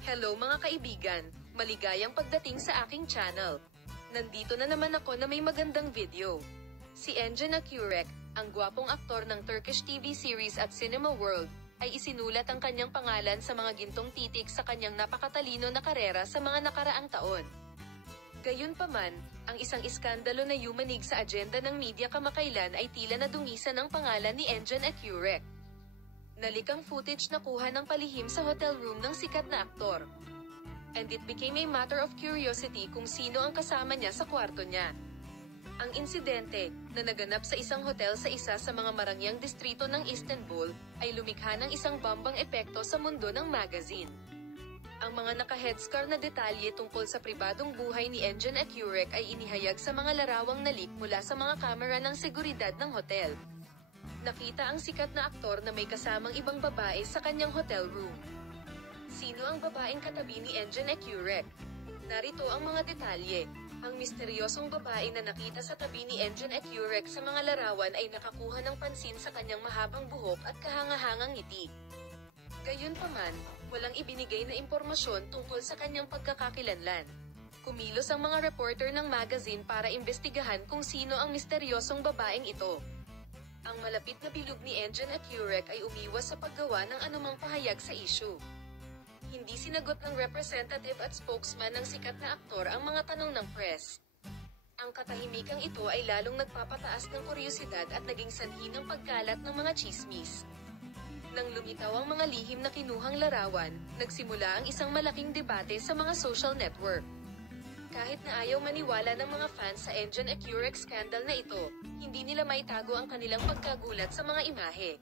Hello mga kaibigan, maligayang pagdating sa aking channel. Nandito na naman ako na may magandang video. Si Engin Akyurek, ang gwapong aktor ng Turkish TV series at Cinema World, ay isinulat ang kanyang pangalan sa mga gintong titik sa kanyang napakatalino na karera sa mga nakaraang taon. Gayunpaman, ang isang iskandalo na yumanig sa agenda ng media kamakailan ay tila nadungisan ang pangalan ni Engin Akyurek. Nalikang footage na kuha ng palihim sa hotel room ng sikat na aktor. And it became a matter of curiosity kung sino ang kasama niya sa kwarto niya. Ang insidente, na naganap sa isang hotel sa isa sa mga marangyang distrito ng Istanbul, ay lumikha ng isang bambang epekto sa mundo ng magazine. Ang mga naka-headscar na detalye tungkol sa pribadong buhay ni Engin Akyurek ay inihayag sa mga larawang nalik mula sa mga kamera ng seguridad ng hotel. Nakita ang sikat na aktor na may kasamang ibang babae sa kanyang hotel room. Sino ang babaeng katabi ni Engin Akyurek? Narito ang mga detalye. Ang misteryosong babae na nakita sa tabi ni Engin Akyurek sa mga larawan ay nakakuha ng pansin sa kanyang mahabang buhok at kahangahangang ngiti. Gayunpaman, walang ibinigay na impormasyon tungkol sa kanyang pagkakakilanlan. Kumilos ang mga reporter ng magazine para imbestigahan kung sino ang misteryosong babaeng ito. Ang malapit na bilog ni Engin Akyurek ay umiwas sa paggawa ng anumang pahayag sa issue. Hindi sinagot ng representative at spokesman ng sikat na aktor ang mga tanong ng press. Ang katahimikang ito ay lalong nagpapataas ng kuryosidad at naging sanhi ng pagkalat ng mga chismis. Nang lumitaw ang mga lihim na kinuhang larawan, nagsimula ang isang malaking debate sa mga social network. Kahit na ayaw maniwala ng mga fans sa Engin Akyurek scandal na ito, hindi nila maitago ang kanilang pagkagulat sa mga imahe.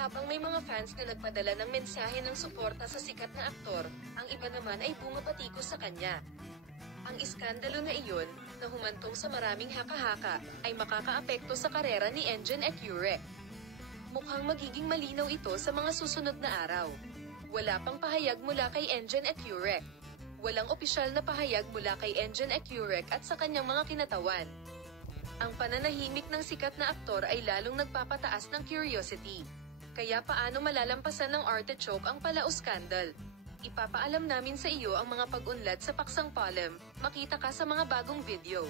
Habang may mga fans na nagpadala ng mensahe ng suporta sa sikat na aktor, ang iba naman ay bumabatikos sa kanya. Ang iskandalo na iyon, na humantong sa maraming haka-haka, ay makakaapekto sa karera ni Engin Akyurek. Mukhang magiging malinaw ito sa mga susunod na araw. Wala pang pahayag mula kay Engin Akyurek. Walang opisyal na pahayag mula kay Engin Akyurek at sa kanyang mga kinatawan. Ang pananahimik ng sikat na aktor ay lalong nagpapataas ng curiosity. Kaya paano malalampasan ng artichoke ang Palao scandal? Ipapaalam namin sa iyo ang mga pag-unlad sa paksang palem. Makita ka sa mga bagong video.